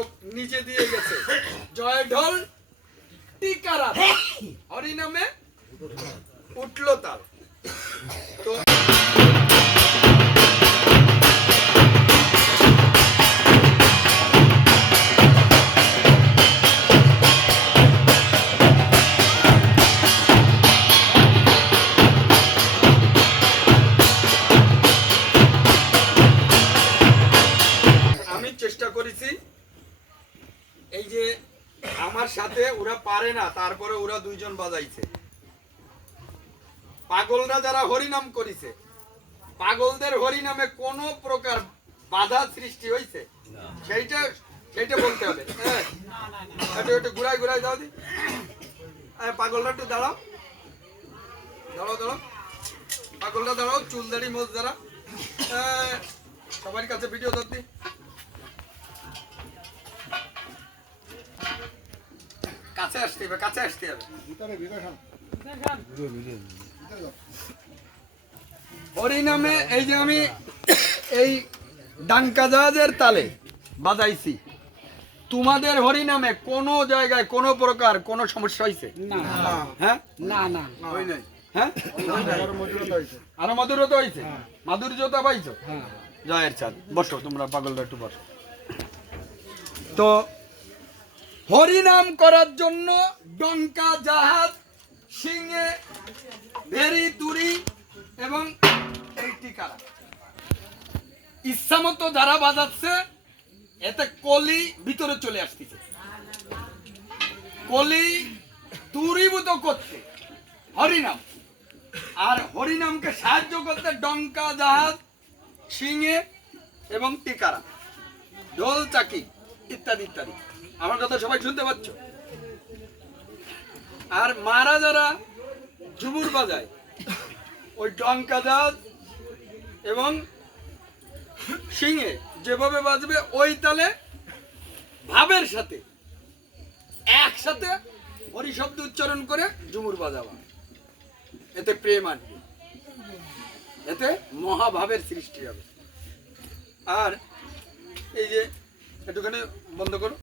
গায়ক নিজে দিয়ে গেছে জয় ঢোল টিকারা হরি নামে উঠলো তাল। তো আমি চেষ্টা করেছি এই যে আমার সাথে ওরা পারে না, তারপরে ওরা দুইজন বাজাইছে। পাগলরা যারা হরিনাম করেছে, পাগলদের হরিনামে কোন প্রকার বাধা সৃষ্টি হয়েছে সেইটা বলতে হবে। একটু ঘুরাই ঘুরাই দাও দি। পাগলরা একটু দাঁড়াও দাঁড়াও দাঁড়াও, পাগলরা দাঁড়াও, চুলদাড়ি মোজ যারা সবার কাছে ভিডিও ধরতি। কাছে আসতে হবে, কাছে আসতে হবে। হরিনামে এই যে আমি এই ডাঙ্কা জাহাজের তালে বাজাইছি, তোমাদের হরিনামে কোন জায়গায় কোন প্রকার কোন সমস্যা হয়েছে? হ্যাঁ না না হয় নাই। হ্যাঁ আরো মধুরতা হয়েছে, মাধুর্যতা পাইছো। জয়ের চাঁদ বসো, তোমরা পাগলরা একটু বসো। তো হরিনাম করার জন্য ডঙ্কা জাহাজ, সিংহে, ভেরি, তুরি এবং এই টিকারা ইচ্ছা মতো যারা বাজাচ্ছে, এতে কলি ভিতরে চলে আসতেছে। কলি দূরীভূত করতে হরিনাম, আর হরিনামকে সাহায্য করতে ডঙ্কা জাহাজ, সিংহে এবং টিকারা, ঢোল চাকি ইত্যাদি ইত্যাদি। আমার কথা সবাই শুনতে পাচ্ছ? আর মারা যারা ঝুমুর বাজায়, ওই ডঙ্কা জাহাজ এবং সিংহে যেভাবে বাজবে ওই তালে ভাবের সাথে একসাথে হরি শব্দ উচ্চারণ করে ঝুমুর বাজাবা। এতে প্রেম আসবে, এতে মহাভাবের সৃষ্টি হবে। আর এই যে একটুখানি বন্ধ করো।